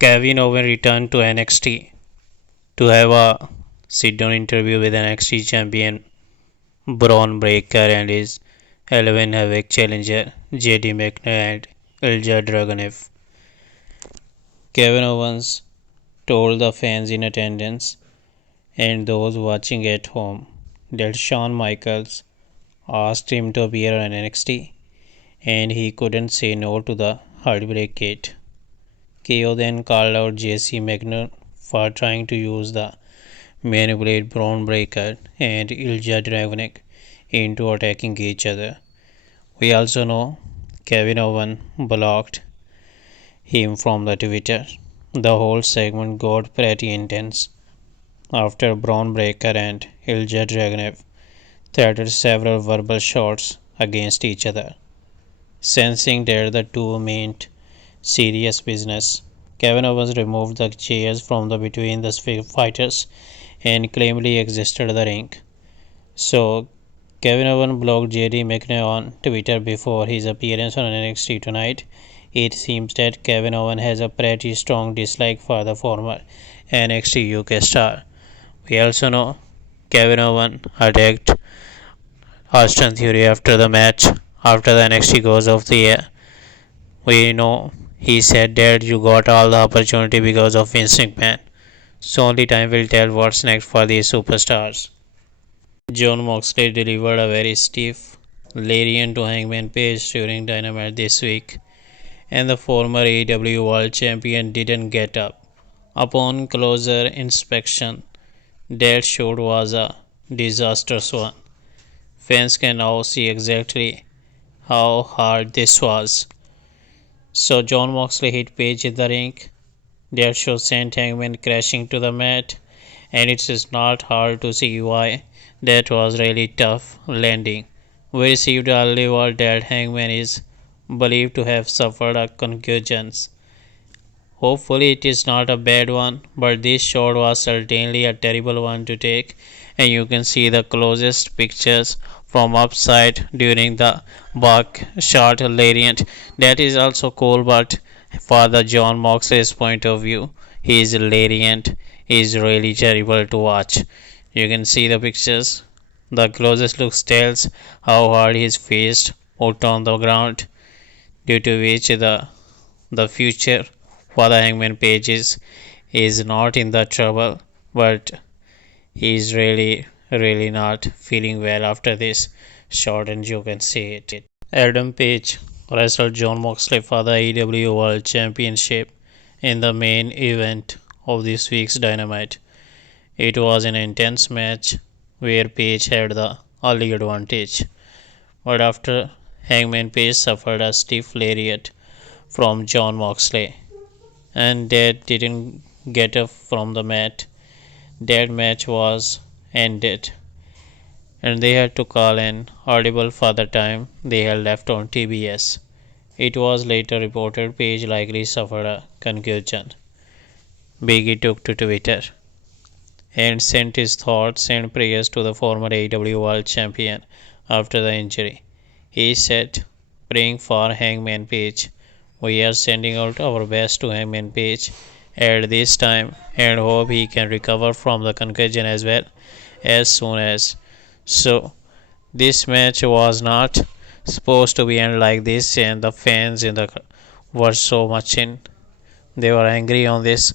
Kevin Owens returned to NXT to have a sit-down interview with NXT champion Braun Breaker and his 11 Havoc challenger JD McNair and Ilja Dragunov. Kevin Owens told the fans in attendance and those watching at home that Shawn Michaels asked him to appear on NXT and he couldn't say no to the Heartbreak Kid. KO then called out JC McNair for trying to use the manipulate Braun Breaker and Ilja Dragunov into attacking each other. We also know Kevin Owens blocked him from the Twitter. The whole segment got pretty intense after Braun Breaker and Ilja Dragunov threaded several verbal shots against each other. Sensing that the two meant serious business, Kevin Owens removed the chairs from the between the fighters and calmly exited the ring. So, Kevin Owens blocked JD McNair on Twitter before his appearance on NXT tonight. It seems that Kevin Owens has a pretty strong dislike for the former NXT UK star. We also know Kevin Owens attacked Austin Theory after the match. After the NXT goes off the air, we know he said that you got all the opportunity because of Vince McMahon. So only time will tell what's next for these superstars. Jon Moxley delivered a very stiff lariat to Hangman Page during Dynamite this week, and the former AEW World Champion didn't get up. Upon closer inspection, that shot was a disastrous one. Fans can now see exactly how hard this was. So Jon Moxley hit Page in the ring. That shot sent Hangman crashing to the mat, and it is not hard to see why that was really tough landing. We received early word that Hangman is believed to have suffered a concussion. Hopefully it is not a bad one, but this shot was certainly a terrible one to take, and you can see the closest pictures from upside during the back shot lariat. That is also cool, but for the Jon Moxley's point of view, his lariat is really terrible to watch. You can see the pictures. The closest look tells how hard he is faced out on the ground, due to which the future for the Hangman Pages is not in the trouble, but he is really not feeling well after this shot, and you can see it. Adam Page wrestled Jon Moxley for the AEW World Championship in the main event of this week's Dynamite. It was an intense match where Page had the early advantage, but after Hangman Page suffered a stiff lariat from Jon Moxley and that didn't get up from the mat, that match was ended and they had to call an audible for the time they had left on TBS. It was later reported Page likely suffered a concussion. Biggie took to Twitter and sent his thoughts and prayers to the former AEW World Champion after the injury. He said, praying for Hangman Page. We are sending out our best to Hangman Page at this time and hope he can recover from the concussion as well as soon as. So, this match was not supposed to be end like this, and the fans were so much in. They were angry on this,